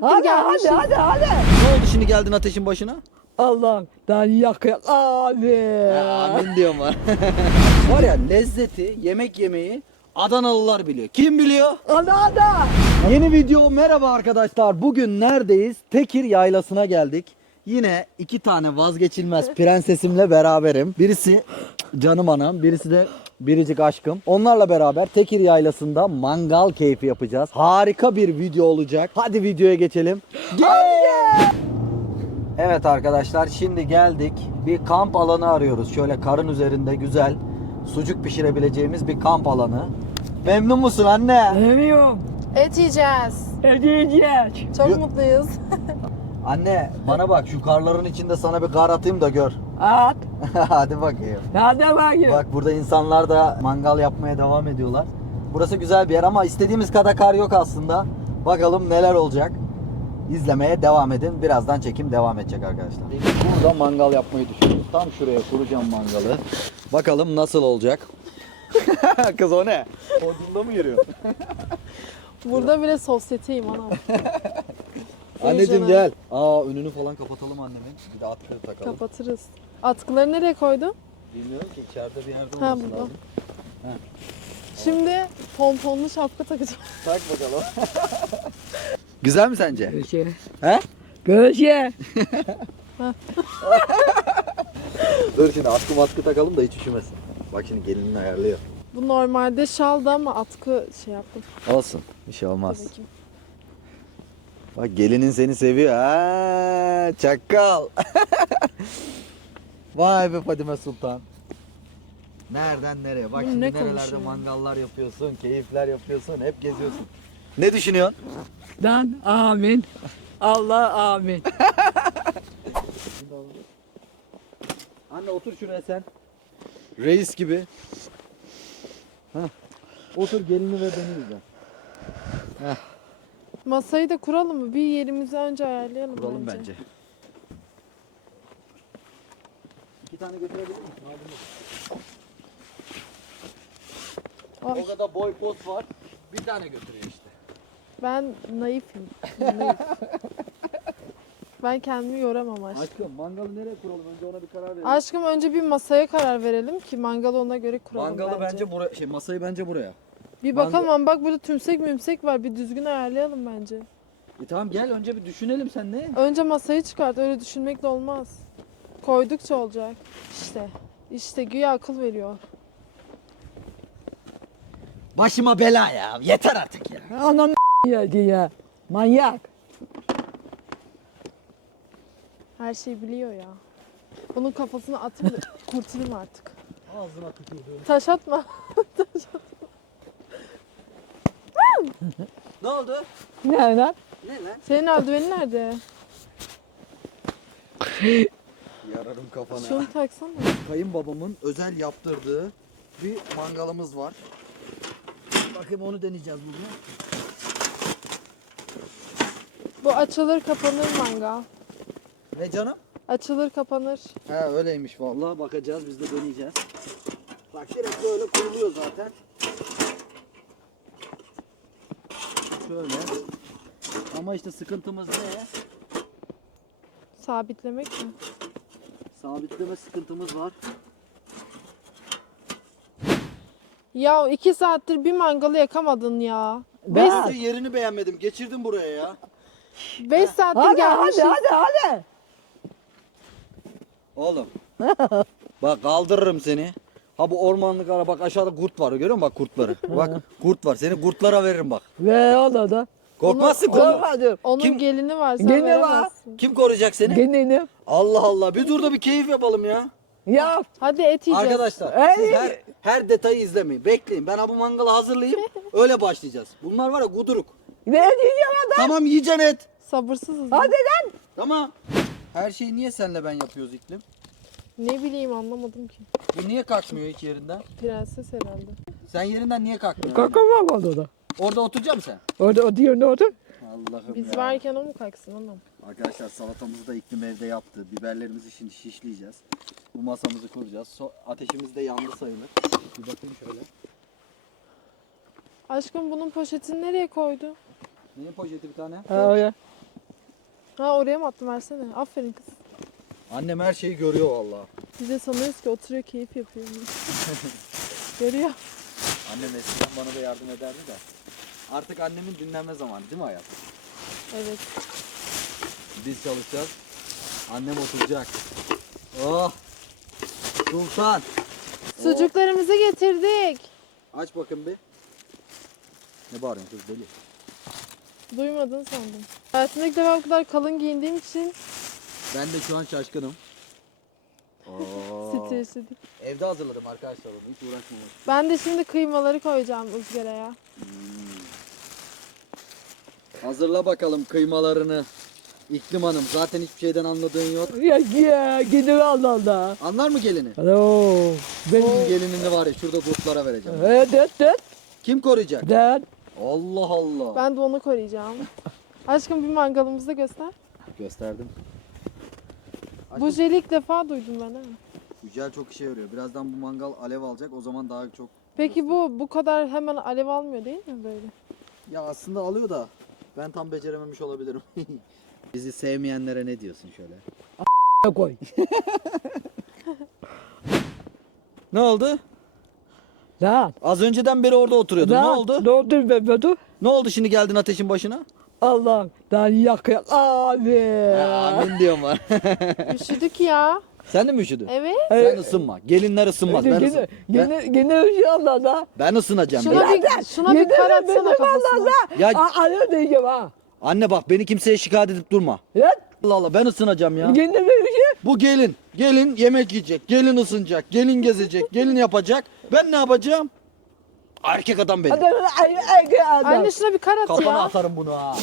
saattir Hadi gelmişiz. hadi hadi hadi. Ne oldu şimdi geldin ateşin başına? Allah'ım daha yakıyor. Abi. Amin diyorum var. var ya lezzeti, yemek yemeyi Adanalılar biliyor. Kim biliyor? Ana ana. Yeni video merhaba arkadaşlar. Bugün neredeyiz? Tekir Yaylası'na geldik. Yine iki tane vazgeçilmez prensesimle beraberim. Birisi canım anam, birisi de biricik aşkım. Onlarla beraber Tekir Yaylası'nda mangal keyfi yapacağız. Harika bir video olacak. Hadi videoya geçelim. Gel! Evet arkadaşlar şimdi geldik. Bir kamp alanı arıyoruz. Şöyle karın üzerinde güzel sucuk pişirebileceğimiz bir kamp alanı. Memnun musun anne? Demiyorum. Et yiyeceğiz. Ödeyeceğiz. Çok mutluyuz. Anne bana bak şu karların içinde sana bir kar atayım da gör. At. Hadi bakayım. Hadi bakayım. Bak burada insanlar da mangal yapmaya devam ediyorlar. Burası güzel bir yer ama istediğimiz kadar kar yok aslında. Bakalım neler olacak. İzlemeye devam edin. Birazdan çekim devam edecek arkadaşlar. Burada mangal yapmayı düşünüyoruz. Tam şuraya kuracağım mangalı. Bakalım nasıl olacak. Kız o ne? Podyumda mı yürüyor? Burada bile sosyeteyim anam. Anneciğim gel. Aa önünü falan kapatalım annemin. Bir de atkı takalım. Kapatırız. Atkıları nereye koydun? Bilmiyorum ki içeride bir yerde Ha, olması burada. lazım. Şimdi pomponlu şapka takacağım. Tak bakalım. Güzel mi sence? Göğsü. He? Göğsü. Dur şimdi atkı matkı takalım da hiç üşümesin. Bak şimdi gelinin ayarlıyor. Bu normalde şaldı ama atkı şey yaptım. Olsun. Bir şey olmaz. Tabii ki. Bak gelinin seni seviyor. Ha, çakal. Vay be Fadime Sultan. Nereden nereye? Bak şimdi ne nerelerde konuşuyor? mangallar yapıyorsun, keyifler yapıyorsun, hep geziyorsun. Ne düşünüyorsun? Dan amin. Allah amin. Anne otur şuraya sen. Reis gibi. Heh. Otur gelini ve beni izle. Masayı da kuralım mı? Bir yerimizi önce ayarlayalım Kuralım bence. bence. İki tane götürebilir? Ay, O kadar boy post var. Bir tane götürüyor işte. ben naifim. Naif. ben kendimi yoramam aşkım. Aşkım mangalı nereye kuralım? Önce ona bir karar verelim. Aşkım önce bir masaya karar verelim ki mangalı ona göre kuralım Mangalı bence. bence buraya, şey masayı bence buraya. Bir bakalım ama bak burada tümsek mümsek var. Bir düzgün ayarlayalım bence. E tamam gel önce bir düşünelim sen ne? Önce masayı çıkart. Öyle düşünmekle olmaz. Koydukça olacak. İşte. İşte güya akıl veriyor. Başıma bela ya. Yeter artık ya. Anam yedi ya. Manyak. Her şeyi biliyor ya. Bunun kafasına atayım da kurtulayım artık. Ağzına tükürdüm. Taş atma. Ne oldu? Ne lan? Ne lan? Senin eldivenin nerede? Yararım kafana. Şunu taksana. Kayınbabamın özel yaptırdığı bir mangalımız var. Bakayım onu deneyeceğiz bugün. Bu açılır kapanır mangal. Ne canım? Açılır kapanır. He öyleymiş vallahi bakacağız biz de deneyeceğiz. Bak direkt böyle kuruluyor zaten. Şöyle. Ama işte sıkıntımız ne? Sabitlemek mi? Sabitleme sıkıntımız var. Ya iki saattir bir mangalı yakamadın ya. Ben- Beş, de yerini beğenmedim. Geçirdim buraya ya. beş saattir Hadi gelmişiz. hadi hadi hadi. Oğlum. bak kaldırırım seni. Ha bu ormanlık ara bak aşağıda kurt var görüyor musun bak kurtları. bak kurt var seni kurtlara veririm bak. Ve ona da. Korkmazsın korkma. Korkmadım. Onun Kim- gelini var sen Gelini var. veremezsin. Kim koruyacak seni? Gelinim. Allah Allah bir dur da bir keyif yapalım ya. Yap. Hadi et yiyeceğiz. Arkadaşlar siz Ey! her, her detayı izlemeyin. Bekleyin ben ha bu mangalı hazırlayayım öyle başlayacağız. Bunlar var ya guduruk. Ne diyeceğim adam? Tamam yiyeceksin et. Sabırsızız. Hadi lan. Tamam. Her şeyi niye senle ben yapıyoruz iklim? Ne bileyim anlamadım ki. Bu niye kalkmıyor hiç yerinden? Prenses herhalde. Sen yerinden niye kalkmıyorsun? Kakama oldu da. Orada oturacak mısın Orada o diyor ne oldu? sen? Allah'ım Biz ya. varken o mu kalksın anam? Arkadaşlar salatamızı da iklim evde yaptı. Biberlerimizi şimdi şişleyeceğiz. Bu masamızı kuracağız. So ateşimiz de yandı sayılır. Bir bakın şöyle. Aşkım bunun poşetini nereye koydu? Neyin poşeti bir tane? Ha, öyle. Ha oraya mı attım versene. Aferin kız. Annem her şeyi görüyor vallahi. Biz de sanıyoruz ki oturuyor keyif yapıyor. Görüyor. Annem eskiden bana da yardım ederdi de. Artık annemin dinlenme zamanı değil mi hayat? Evet. Biz çalışacağız. Annem oturacak. Oh! Sultan! Sucuklarımızı getirdik. Aç bakın bir. Ne bağırıyorsun kız deli? Duymadın sandım. Hayatımda ilk defa bu kadar kalın giyindiğim için Ben de şu an şaşkınım. Oo. stresli. Evde hazırladım arkadaşlar onu. Hiç uğraşmamak. Ben de şimdi kıymaları koyacağım ızgaraya. Hazırla bakalım kıymalarını. İklim Hanım zaten hiçbir şeyden anladığın yok. Ya ya gidiyor Allah Allah. Anlar mı gelini? Alo. Ben Benim gelinini var ya şurada kurtlara vereceğim. Evet evet evet. Kim koruyacak? Ben Allah Allah. Ben de onu koruyacağım. Aşkım bir mangalımızı da göster. Gösterdim. Bu jeli ilk defa duydum ben ha. Yücel çok işe yarıyor. Birazdan bu mangal alev alacak. O zaman daha çok... Peki bu bu kadar hemen alev almıyor değil mi böyle? Ya aslında alıyor da ben tam becerememiş olabilirim. Bizi sevmeyenlere ne diyorsun şöyle? koy. Ne oldu? Lan. Az önceden beri orada oturuyordun. Ne oldu? Ne oldu be be Ne oldu şimdi geldin ateşin başına? Allah. Daha yakıyor. Abi. Amin diyorum var. Üşüdük ya. Sen de mi üşüdün? Evet. Sen ısınma. Gelinler ısınmaz. Ben, Gene ısın- gene ben, gene inşallah da. ben ısınacağım. Şuna Ben- bir, şuna bir kar atsana kafasına. Ya Aa, alo diyeceğim ha. anne bak beni kimseye şikayet edip durma. Ya. Allah Allah ben ısınacağım ya. Gene bir şey. Bu gelin. Gelin yemek yiyecek. Gelin ısınacak. Gelin gezecek. Gelin yapacak. Ben ne yapacağım? Erkek adam benim. Adam ay ay adam. Anne şuna bir kar at Kafana ya. atarım bunu ha.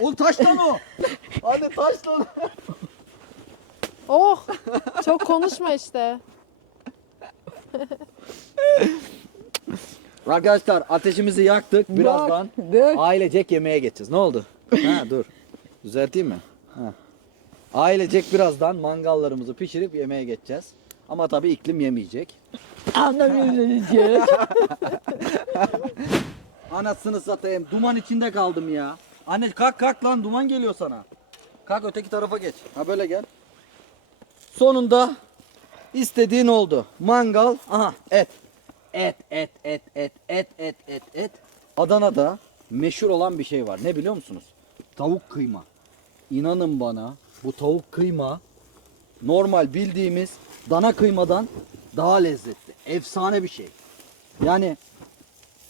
Oğlum taş lan o. Anne taş lan. Oh. Çok konuşma işte. Arkadaşlar ateşimizi yaktık. Birazdan Bak, ailecek yemeğe geçeceğiz. Ne oldu? Ha dur. Düzelteyim mi? Ha. Ailecek birazdan mangallarımızı pişirip yemeğe geçeceğiz. Ama tabii iklim yemeyecek. Anlamıyorum. Anasını satayım. Duman içinde kaldım ya. Anne kalk kalk lan duman geliyor sana. Kalk öteki tarafa geç. Ha böyle gel. Sonunda istediğin oldu. Mangal. Aha et. Et et et et et et et et. Adana'da meşhur olan bir şey var. Ne biliyor musunuz? Tavuk kıyma. İnanın bana bu tavuk kıyma normal bildiğimiz dana kıymadan daha lezzetli. Efsane bir şey. Yani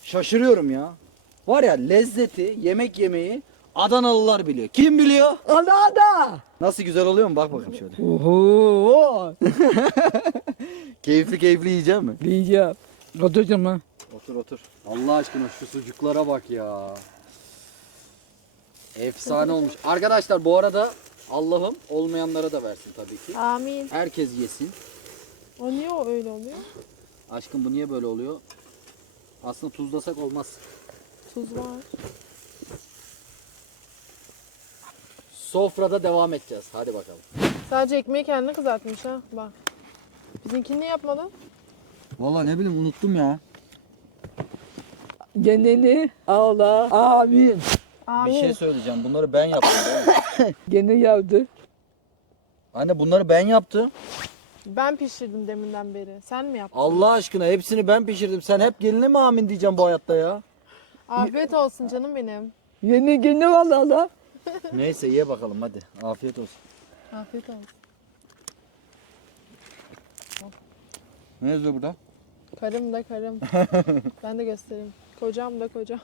Şaşırıyorum ya. Var ya lezzeti, yemek yemeyi Adanalılar biliyor. Kim biliyor? Ana da. Nasıl güzel oluyor mu? Bak bakayım şöyle. Oho. Keyifli keyifli yiyeceğim mi? Diyeceğim. Oturacağım ha. Otur otur. Allah aşkına şu sucuklara bak ya. Efsane olmuş. Arkadaşlar bu arada Allah'ım olmayanlara da versin tabii ki. Amin. Herkes yesin. O niye o öyle oluyor? Aşkım bu niye böyle oluyor? Aslında tuzlasak olmaz. Tuz var. Sofrada devam edeceğiz. Hadi bakalım. Sadece ekmeği kendine kızartmış ha. Bak. Bizimkini niye yapmadın? Vallahi ne bileyim unuttum ya. Geneni Allah. Amin. Amin. Bir şey söyleyeceğim. Bunları ben yaptım değil mi? Gene yaptı. Anne bunları ben yaptım. Ben pişirdim deminden beri. Sen mi yaptın? Allah aşkına hepsini ben pişirdim. Sen hep geline mi amin diyeceğim bu hayatta ya? Afiyet olsun canım benim. Yeni gene vallahi da. Neyse ye bakalım hadi. Afiyet olsun. Afiyet olsun. Ne yazıyor burada? Karım da karım. ben de göstereyim. Kocam da kocam.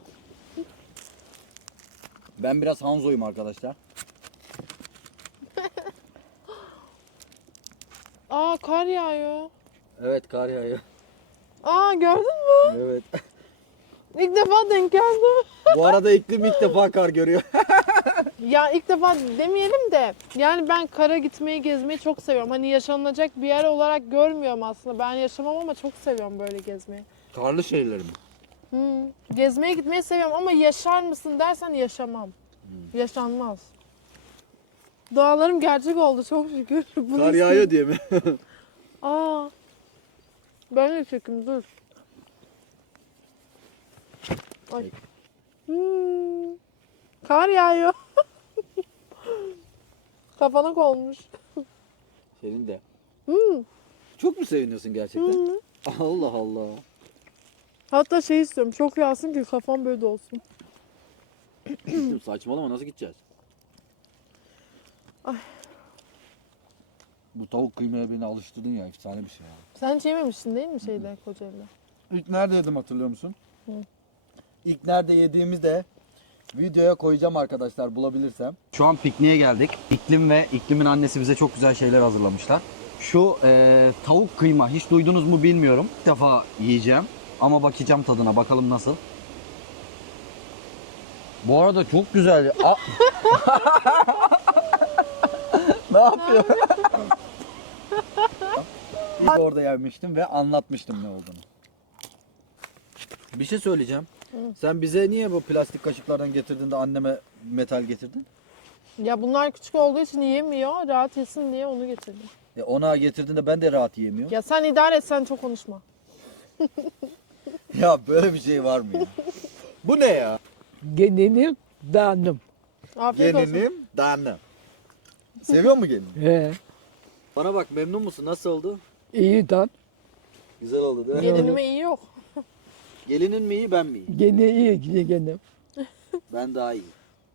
Ben biraz Hanzo'yum arkadaşlar. Aa kar yağıyor. Evet kar yağıyor. Aa gördün mü? Evet. İlk defa denk geldi. bu arada iklim ilk defa kar görüyor. Ya ilk defa demeyelim de yani ben kara gitmeyi gezmeyi çok seviyorum. Hani yaşanılacak bir yer olarak görmüyorum aslında. Ben yaşamam ama çok seviyorum böyle gezmeyi. Karlı şeyler mi? Hmm. Gezmeye gitmeyi seviyorum ama yaşar mısın dersen yaşamam. Yaşanmaz. Dualarım gerçek oldu çok şükür. Bunu Kar yağıyor diye mi? Aa. Ben de çekim dur. Ay. Hmm. Kar yağıyor. Kafana konmuş. Senin de. Hmm. Çok mu seviniyorsun gerçekten? Allah Allah. Hatta şey istiyorum. Çok yağsın ki kafam böyle olsun. Saçmalama nasıl gideceğiz? Ay. Bu tavuk kıymaya beni alıştırdın ya efsane bir şey ya. Sen hiç yememiştin değil mi şeyde Kocaeli'de? İlk nerede yedim hatırlıyor musun? Hı. İlk nerede yediğimizde videoya koyacağım arkadaşlar bulabilirsem. Şu an pikniğe geldik. İklim ve iklimin annesi bize çok güzel şeyler hazırlamışlar. Şu eee, tavuk kıyma hiç duydunuz mu bilmiyorum. İlk defa yiyeceğim ama bakacağım tadına bakalım nasıl. Bu arada çok güzel. Ne yapıyor? İlk orada yemiştim ve anlatmıştım ne olduğunu. Bir şey söyleyeceğim. Sen bize niye bu plastik kaşıklardan getirdin de anneme metal getirdin? Ya bunlar küçük olduğu için yiyemiyor. Rahat yesin diye onu getirdim. E ona getirdin de ben de rahat yiyemiyorum. Ya sen idare et sen çok konuşma. Ya böyle bir şey var mı ya? Bu ne ya? Gelinim, danım. Afiyet olsun. Gelinim, danım. Seviyor mu gelini? He. Bana bak memnun musun? Nasıl oldu? İyi dan. Güzel oldu değil mi? Gelinime iyi yok. Gelinin mi iyi ben mi iyi? Gene iyi gene gene. Ben daha iyi.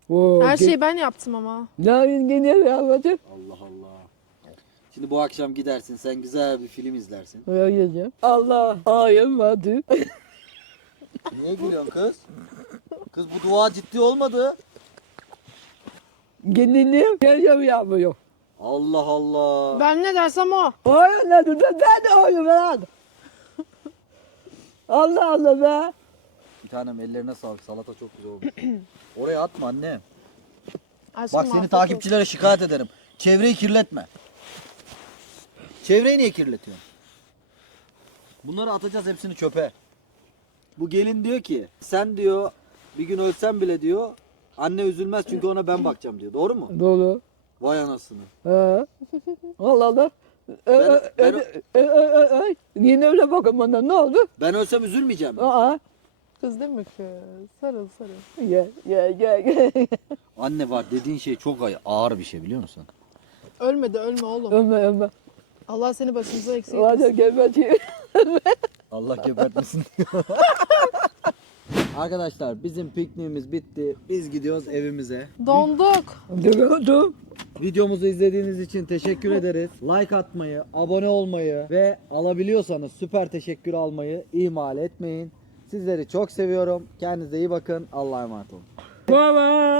Oo, Her şeyi ben yaptım ama. Ne yapayım gene yapmadım. Allah Allah. Şimdi bu akşam gidersin sen güzel bir film izlersin. Öylece. Allah ayırmadı. Niye gülüyorsun kız? Kız bu dua ciddi olmadı. Gelinim geliyor yapmıyor. Allah Allah. Ben ne dersem o. Oyun ne dedi? Ben de oyun lan. Allah Allah be. Bir tanem ellerine sağlık. Salata çok güzel oldu. Oraya atma anne. Aşkım, Bak seni afiyet takipçilere şikayet ederim. Çevreyi kirletme. Çevreyi niye kirletiyorsun? Bunları atacağız hepsini çöpe. Bu gelin diyor ki sen diyor bir gün ölsen bile diyor anne üzülmez çünkü ona ben bakacağım diyor. Doğru mu? Dolu. Vay anasını. Ha. Allah Allah. Ö- Ben- ö- ö- Yine öyle bakın bana ne oldu? Ben ölsem üzülmeyeceğim. mi? Aa. Kız değil mi kız? Sarıl sarıl. Gel gel gel. gel. Anne var dediğin şey çok ay- ağır bir şey biliyor musun? Ölme de ölme oğlum. öme öme. Allah seni başımıza eksik Hadi etmesin. gel bakayım. Allah gebertmesin. Arkadaşlar bizim pikniğimiz bitti. Biz gidiyoruz evimize. Donduk. Dur Videomuzu izlediğiniz için teşekkür ederiz. Like atmayı, abone olmayı ve alabiliyorsanız süper teşekkür almayı ihmal etmeyin. Sizleri çok seviyorum. Kendinize iyi bakın. Allah'a emanet olun. Bye bye.